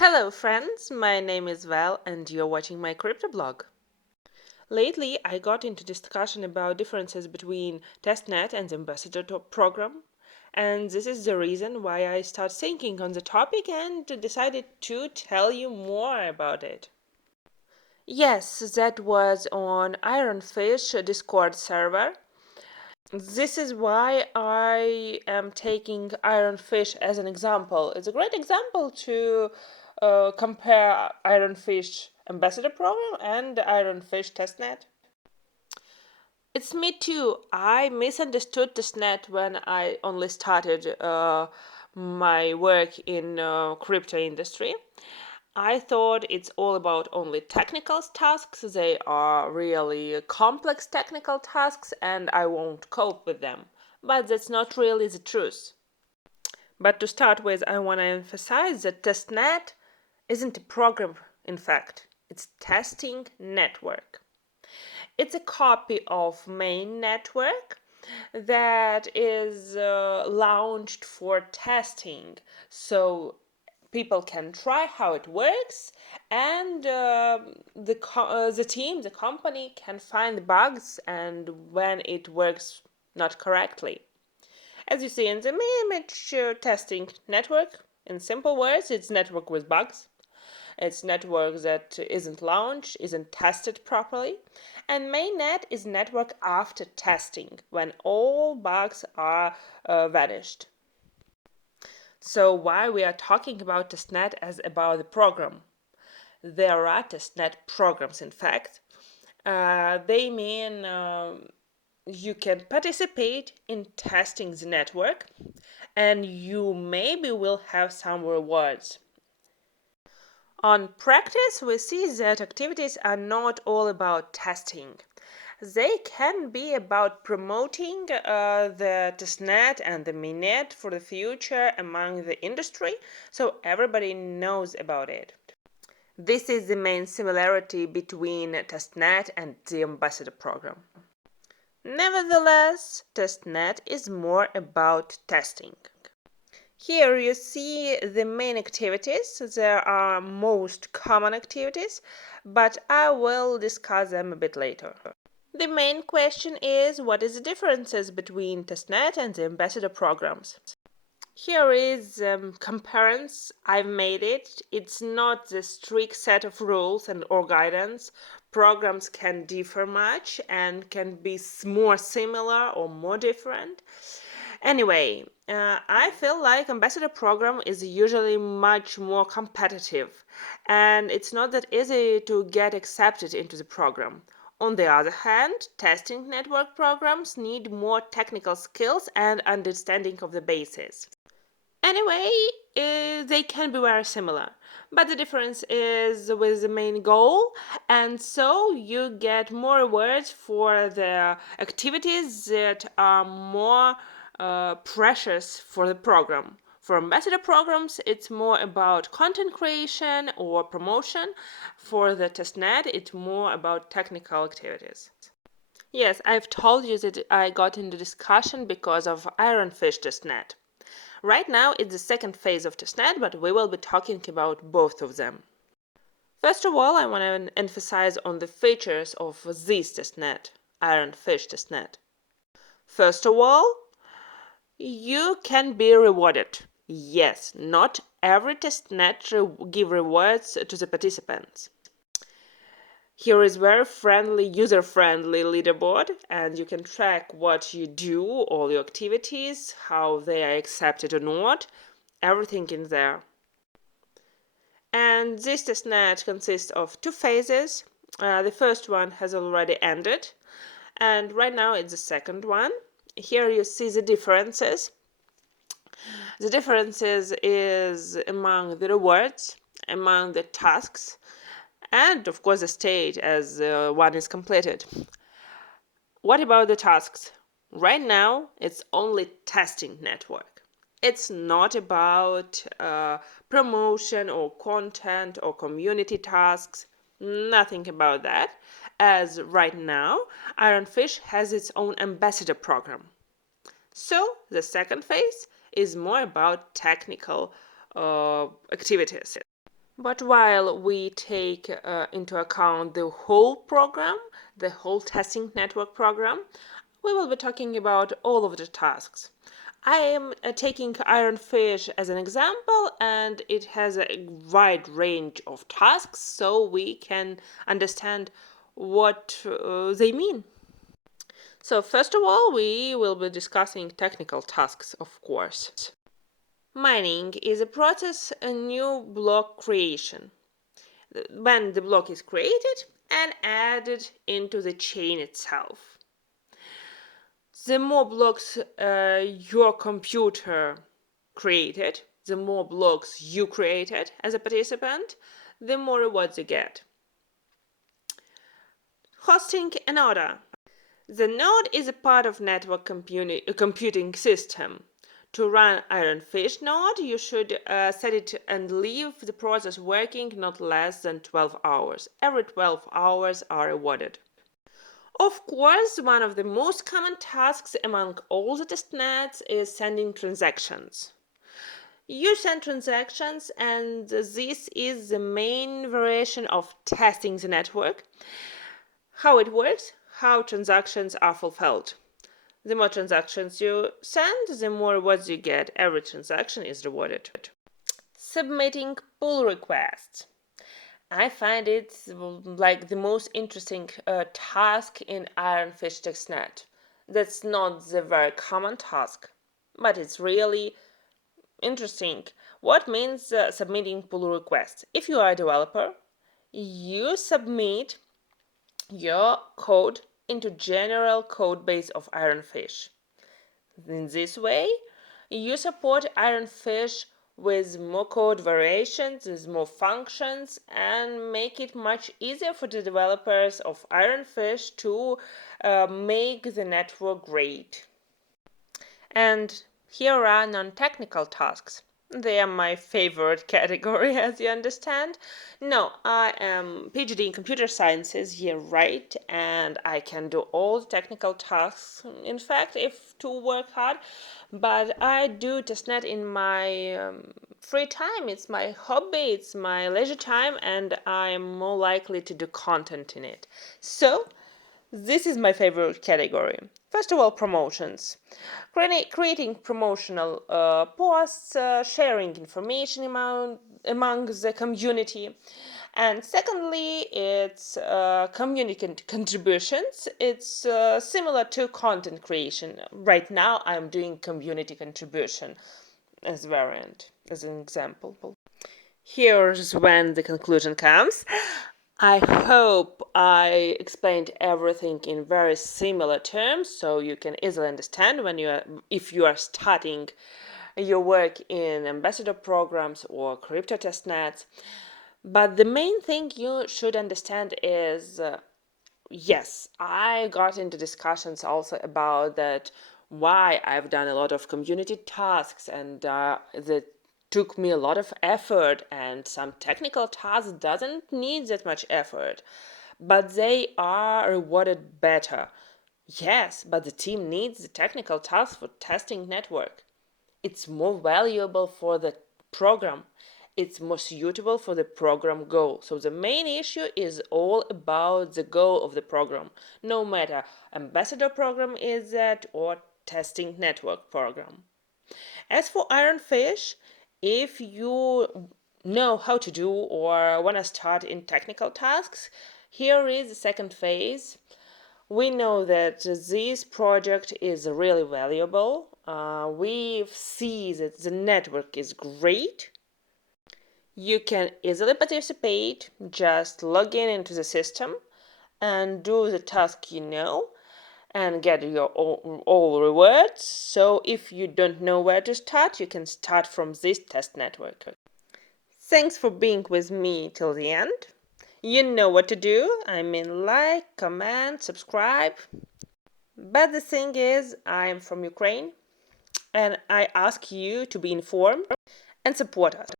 Hello friends, my name is Val and you're watching my crypto blog. Lately I got into discussion about differences between testnet and the ambassador program, and this is the reason why I start thinking on the topic and decided to tell you more about it. Yes, that was on Ironfish Discord server. This is why I am taking Ironfish as an example. It's a great example to compare Ironfish Ambassador Program and Ironfish Testnet. It's me too. I misunderstood Testnet when I only started my work in crypto industry. I thought it's all about only technical tasks. They are really complex technical tasks and I won't cope with them. But that's not really the truth. But to start with, I want to emphasize that testnet isn't a program, in fact. It's testing network. It's a copy of main network that is launched for testing. So people can try how it works, and the team, the company, can find bugs and when it works not correctly. As you see in the image, testing network, in simple words, it's network with bugs. It's network that isn't launched, isn't tested properly. And mainnet is network after testing, when all bugs are vanished. So why we are talking about testnet as about the program? There are testnet programs, in fact. They mean you can participate in testing the network and you maybe will have some rewards. On practice, we see that activities are not all about testing. They can be about promoting the testnet and the mainnet for the future among the industry, so everybody knows about it. This is the main similarity between testnet and the ambassador program. Nevertheless, testnet is more about testing. Here you see the main activities. There are most common activities, but I will discuss them a bit later. The main question is what is the differences between testnet and the ambassador programs? Here is comparison. I've made it. It's not the strict set of rules and or guidance. Programs can differ much and can be more similar or more different. Anyway, I feel like ambassador program is usually much more competitive, and it's not that easy to get accepted into the program. On the other hand, testing network programs need more technical skills and understanding of the basis. Anyway, they can be very similar, but the difference is with the main goal, and so you get more rewards for the activities that are more precious for the program. For ambassador programs, it's more about content creation or promotion. For the testnet, it's more about technical activities. Yes, I've told you that I got into discussion because of Ironfish testnet. Right now, it's the second phase of testnet, but we will be talking about both of them. First of all, I want to emphasize on the features of this testnet, Ironfish testnet. First of all, you can be rewarded. Yes, not every testnet give rewards to the participants. Here is very friendly, user-friendly leaderboard, and you can track what you do, all your activities, how they are accepted or not, everything in there. And this testnet consists of two phases. The first one has already ended, and right now it's the second one. Here you see the differences. The differences is among the rewards, among the tasks, and of course the state as one is completed. What about the tasks? Right now, it's only testing network. It's not about promotion or content or community tasks. Nothing about that. As right now, Ironfish has its own ambassador program. So the second phase is more about technical activities. But while we take into account the whole program, the whole testing network program, we will be talking about all of the tasks. I am taking Ironfish as an example, and it has a wide range of tasks, so we can understand what they mean. So first of all, we will be discussing technical tasks, of course. Mining is a process, a new block creation. When the block is created and added into the chain itself. The more blocks your computer created, the more blocks you created as a participant, the more rewards you get. Hosting a node. The node is a part of network computing system. To run Ironfish node, you should set it and leave the process working not less than 12 hours. Every 12 hours are rewarded. Of course, one of the most common tasks among all the testnets is sending transactions. You send transactions, and this is the main variation of testing the network. How it works, how transactions are fulfilled. The more transactions you send, the more rewards you get. Every transaction is rewarded. Submitting pull requests. I find it like the most interesting task in Ironfish testnet. That's not the very common task, but it's really interesting. What means submitting pull requests? If you are a developer, you submit your code into general code base of Ironfish. In this way, you support Ironfish with more code variations, with more functions, and make it much easier for the developers of Ironfish to make the network great. And here are non-technical tasks. They are my favorite category, as you understand. No, I am PhD in computer sciences, yeah, right, and I can do all the technical tasks, in fact, if to work hard. But I do testnet in my free time. It's my hobby, it's my leisure time, and I'm more likely to do content in it. So, this is my favorite category. First of all, promotions. Creating promotional posts, sharing information among the community. And secondly, it's community contributions. It's similar to content creation. Right now, I'm doing community contribution as variant, as an example. Here's when the conclusion comes. I hope I explained everything in very similar terms so you can easily understand if you are starting your work in ambassador programs or crypto testnets. But the main thing you should understand is yes, I got into discussions also about that why I've done a lot of community tasks and that took me a lot of effort, and some technical tasks doesn't need that much effort, but they are rewarded better. Yes, but the team needs the technical tasks for testing network. It's more valuable for the program. It's more suitable for the program goal. So the main issue is all about the goal of the program, no matter ambassador program is that or testing network program. As for Ironfish, if you know how to do or want to start in technical tasks, here is the second phase. We know that this project is really valuable. We see that the network is great. You can easily participate, just log in into the system and do the task you know and get your all rewards. So if you don't know where to start, you can start from this test network. Thanks for being with me till the end. You know what to do. I mean, like, comment, subscribe. But the thing is, I'm from Ukraine and I ask you to be informed and support us.